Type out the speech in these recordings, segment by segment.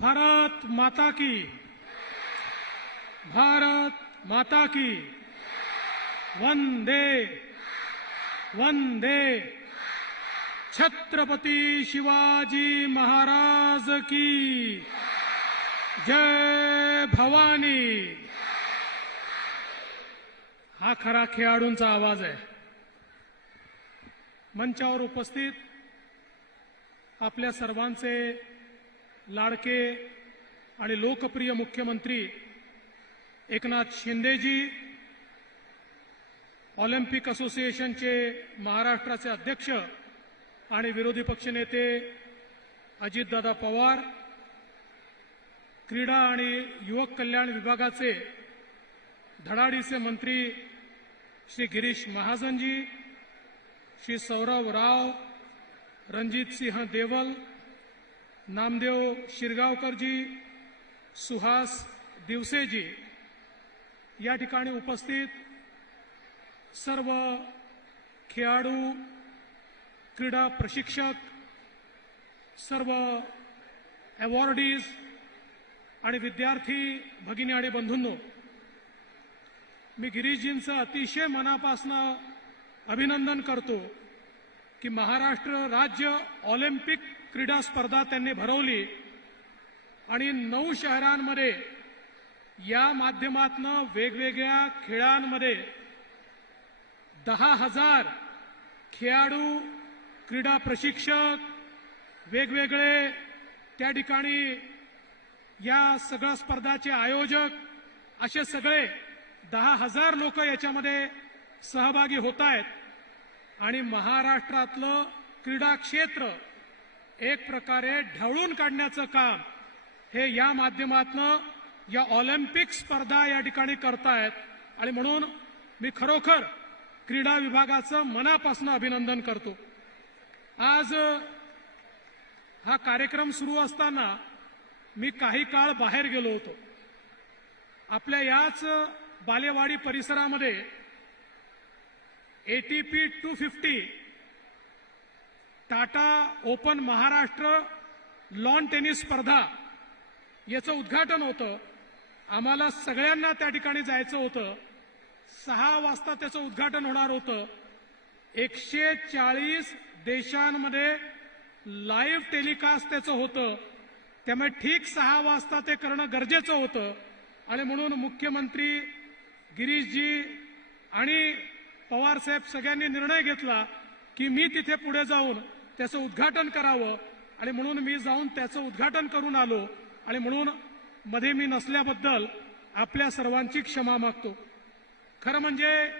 भारत माता की। भारत माता की। वंदे। वंदे। छत्रपती शिवाजी महाराज की। जय भवानी। हा खरा खेळाडूंचा आवाज आहे. मंचावर उपस्थित आपल्या सर्वांचे लाडके आणि लोकप्रिय मुख्यमंत्री एकनाथ शिंदेजी ऑलिम्पिक असोसिएशनचे महाराष्ट्राचे अध्यक्ष आणि विरोधी पक्षनेते अजितदादा पवार क्रीडा आणि युवक कल्याण विभागाचे धडाडीचे मंत्री श्री गिरीश महाजनजी श्री सौरव राव रणजित सिंह देवल नामदेव शिरगावकरजी सुहास दिवसेजी या ठिकाणी उपस्थित सर्व खेळाडू क्रीडा प्रशिक्षक सर्व अवॉर्डीज आणि विद्यार्थी भगिनी आणि बंधूंनो मी गिरीशजींचं अतिशय मनापासनं अभिनंदन करतो की महाराष्ट्र राज्य ऑलिम्पिक क्रीडा स्पर्धा त्यांनी भरवली. आणि नऊ शहरांमध्ये या माध्यमातनं वेगवेगळ्या खेळांमध्ये दहा हजार खेळाडू क्रीडा प्रशिक्षक वेगवेगळे त्या ठिकाणी या सगळ्या स्पर्धाचे आयोजक असे सगळे दहा हजार लोक याच्यामध्ये सहभागी होत आहेत. आणि महाराष्ट्रातलं क्रीडा क्षेत्र एक प्रकारे ढवळून काढण्याचं काम हे या माध्यमातनं या ऑलिम्पिक स्पर्धा या ठिकाणी करतायत. आणि म्हणून मी खरोखर क्रीडा विभागाचं मनापासून अभिनंदन करतो. आज हा कार्यक्रम सुरू असताना मी काही काळ बाहेर गेलो होतो. आपल्या याच बालेवाडी परिसरामध्ये ATP two fifty Tata open Maharashtra lawn tennis स्पर्धा याचं उद्घाटन होतं. आम्हाला सगळ्यांना त्या ठिकाणी जायचं होतं. सहा वाजता त्याचं उद्घाटन होणार होतं. एकशे चाळीस देशांमध्ये लाईव्ह टेलिकास्ट त्याचं होतं. त्यामुळे ठीक सहा वाजता ते करणं गरजेचं होतं. आणि म्हणून मुख्यमंत्री गिरीशजी आणि पवारसाहेब सगळ्यांनी निर्णय घेतला की मी तिथे पुढे जाऊन त्याचं उद्घाटन करावं. आणि म्हणून मी जाऊन त्याचं उद्घाटन करून आलो. आणि म्हणून मध्ये मी नसल्याबद्दल आपल्या सर्वांची क्षमा मागतो. खरं म्हणजे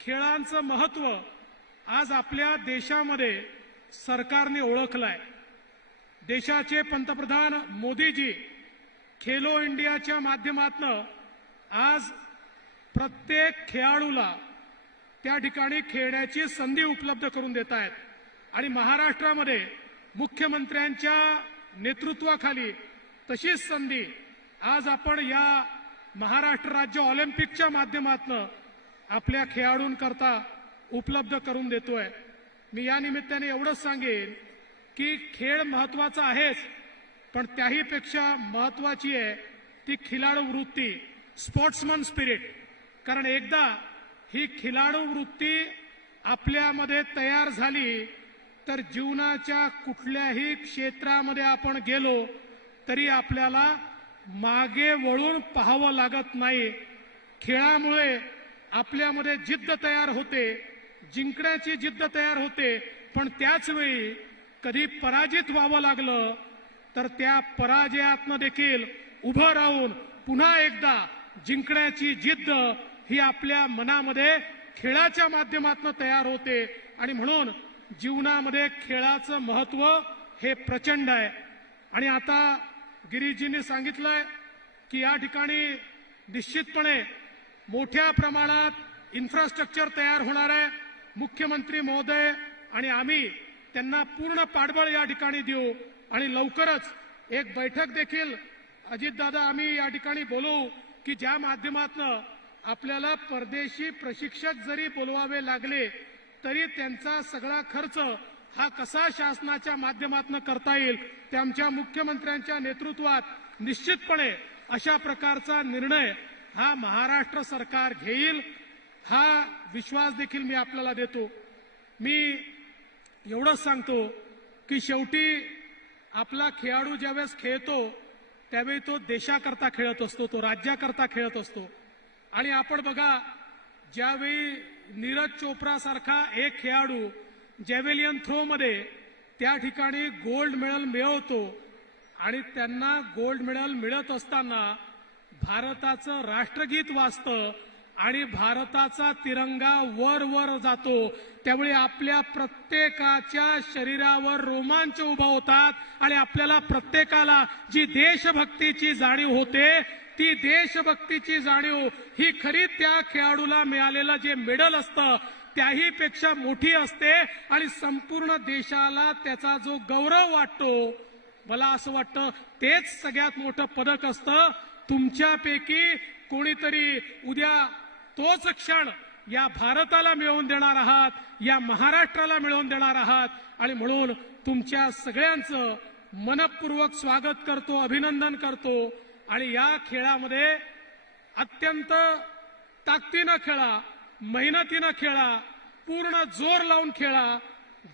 खेळांचं महत्त्व आज आपल्या देशामध्ये सरकारने ओळखलंय. देशाचे पंतप्रधान मोदीजी खेलो इंडियाच्या माध्यमातनं आज प्रत्येक खेळाडूला त्या ठिकाणी खेळण्याची संधी उपलब्ध करून देत आहेत आणि महाराष्ट्रामध्ये मुख्यमंत्र्यांच्या नेतृत्वाखाली तशीच संधी आज आपण या महाराष्ट्र राज्य ऑलिम्पिकच्या माध्यमातून आपल्या खेळाडूंकरता उपलब्ध करून देतोय. मी या निमित्ताने एवढंच सांगेन की खेळ महत्त्वाचा आहेच पण त्याहीपेक्षा महत्वाची आहे ती खिलाडू वृत्ती स्पोर्ट्समन स्पिरिट कारण एकदा ही खिलाडू वृत्ती आपल्यामध्ये तयार झाली तर जीवनाच्या कुठल्याही क्षेत्रामध्ये आपण गेलो तरी आपल्याला मागे वळून पाहावं लागत नाही. खेळामुळे आपल्यामध्ये जिद्द तयार होते जिंकण्याची जिद्द तयार होते पण त्याचवेळी कधी पराजित व्हावं लागलं तर त्या पराजयातनं देखील उभं राहून पुन्हा एकदा जिंकण्याची जिद्द ही आपल्या मनामध्ये खेळाच्या माध्यमातून तयार होते. आणि म्हणून जीवनामध्ये खेळाचं महत्त्व हे प्रचंड आहे. आणि आता गिरीजींनी सांगितलंय की या ठिकाणी निश्चितपणे मोठ्या प्रमाणात इन्फ्रास्ट्रक्चर तयार होणार आहे. मुख्यमंत्री महोदय आणि आम्ही त्यांना पूर्ण पाठबळ या ठिकाणी देऊ. आणि लवकरच एक बैठक देखील अजितदादा आम्ही या ठिकाणी बोलवू की ज्या माध्यमातनं आपल्याला परदेशी प्रशिक्षक जरी बोलवावे लागले तरी त्यांचा सगळा खर्च हा कसा शासनाच्या माध्यमातून करता येईल ते आमच्या मुख्यमंत्र्यांच्या नेतृत्वात निश्चितपणे अशा प्रकारचा निर्णय हा महाराष्ट्र सरकार घेईल हा विश्वास देखील मी आपल्याला देतो. मी एवढंच सांगतो की शेवटी आपला खेळाडू ज्यावेळेस खेळतो त्यावेळी तो देशाकरता खेळत असतो तो राज्याकरता खेळत असतो. आणि आपण बघा ज्यावेळी नीरज चोप्रा सारखा एक खेळाडू जेवेलियन थ्रो मध्ये त्या ठिकाणी गोल्ड मेडल मिळवतो आणि त्यांना गोल्ड मेडल मिळत असताना भारताचं राष्ट्रगीत वाजतं आणि भारताचा तिरंगा वर वर जातो. त्यावेळी आपल्या प्रत्येकाच्या शरीरावर रोमांच उभा होतात आणि आपल्याला प्रत्येकाला जी देशभक्तीची जाणीव होते ती देशभक्तीची जाणीव ही खरी त्या खेळाडूला मिळालेलं जे मेडल असतं त्याही पेक्षा मोठी असते आणि संपूर्ण देशाला त्याचा जो गौरव वाटतो मला असं वाटतं तेच सगळ्यात मोठं पदक असतं. तुमच्यापैकी कोणीतरी उद्या तोच क्षण या भारताला मिळवून देणार आहात या महाराष्ट्राला मिळवून देणार आहात. आणि म्हणून तुमच्या सगळ्यांचं मनपूर्वक स्वागत करतो अभिनंदन करतो. आणि या खेळामध्ये अत्यंत ताकदीनं खेळा मेहनतीनं खेळा पूर्ण जोर लावून खेळा.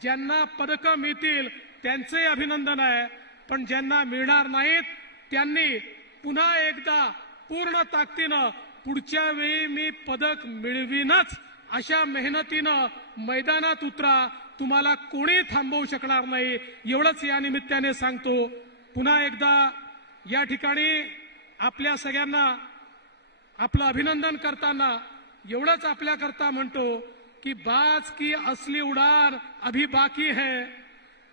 ज्यांना पदकं मिळतील त्यांचे अभिनंदन आहे. पण ज्यांना मिळणार नाहीत त्यांनी पुन्हा एकदा पूर्ण ताकदीनं पुढच्या वेळी मी पदक मिळवीनच अशा मेहनतीनं मैदानात उतरा. तुम्हाला कोणी थांबवू शकणार नाही. एवढंच या निमित्ताने सांगतो. पुन्हा एकदा या ठिकाणी आपल्या सगळ्यांना आपलं अभिनंदन करताना एवढंच आपल्याकरता म्हणतो की बाज की असली उडान अभी बाकी है,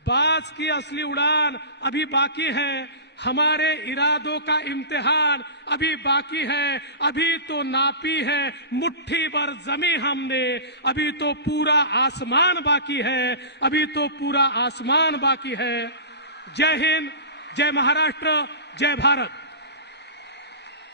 बाज की असली उड़ान अभी बाकी है, हमारे इरादों का इम्तिहान अभी बाकी है, अभी तो नापी है, मुट्ठी भर जमी हमने, अभी तो पूरा आसमान बाकी है, अभी तो पूरा आसमान बाकी है। जय हिंद, जय महाराष्ट्र, जय भारत।